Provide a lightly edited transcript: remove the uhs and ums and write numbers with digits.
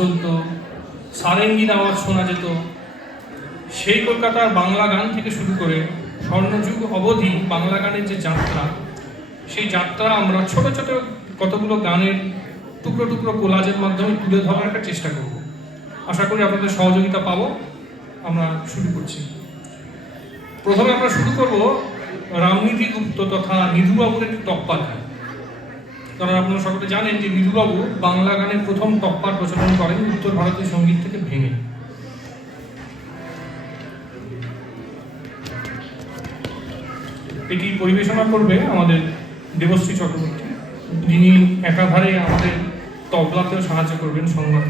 চলতো, সারেঙ্গির আওয়াজ শোনা যেত। সেই কলকাতার বাংলা গান থেকে শুরু করে স্বর্ণযুগ অবধি বাংলা গানের যে যাত্রা, সেই যাত্রা আমরা ছোট ছোট কতগুলো গানের টুকরো টুকরো কোলাজের মাধ্যমে তুলে ধরার একটা চেষ্টা করব। আশা করি আপনাদের সহযোগিতা পাবো। আমরা শুরু করছি। প্রথমে আমরা শুরু করব রামনিধি গুপ্ত তথা নিধুবাবুর একটি টপ্পা গান। কারণ আপনারা সকলে জানেন যে নিধুবাবু বাংলা গানের প্রথম টপ্পার প্রচলন করেন উত্তর ভারতীয় সঙ্গীত থেকে ভেঙে। এটি পরিবেশনা করবে আমাদের দেবশ্রী চক্রবর্তী, যিনি একাধারে আমাদের তবলাতেও সাহায্য করবেন সংবাদ।